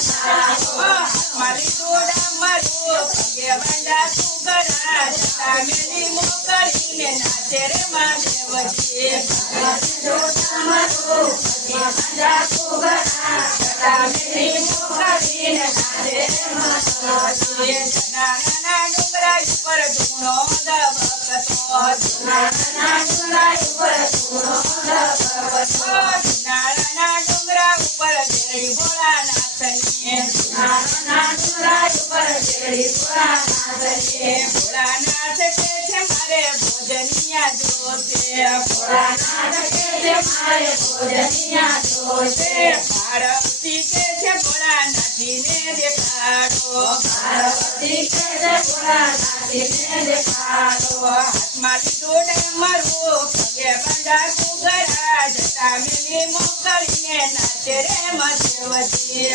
મારી દોડા મારું પગે બંડા તું ગરા જટા મેલી મોકલીને નાચે રે મહાદેવજી દોડા મારું પગે બંડા તું ગરા જટા મેલી મોકલીને નાચે રે મહાદેવજી નાના ડુંગરા ઉપર ધૂણો દબકતો નાના ડુંગરા ઉપર ધૂણો દબકતો નાના ડુંગરા ઉપર દેરી ભોળાનાથની નાના ડુંગરા ઉપર દેરી ભોળાનાથની ભોળાનાથ કે છે મારે ભોજનિયા જોશે ભોળાનાથ કે છે મારે ભોજનિયા જોશે પાર્વતી કે છે ભોળાનાથીને દેખાડો પાર્વતી કે છે ભોળાનાથીને દેખાડો હાથમાં લીધો ડમરું પગે બંડા તું ગરા જટા મેલી મોકલીને નાચે રે મહાદેવજી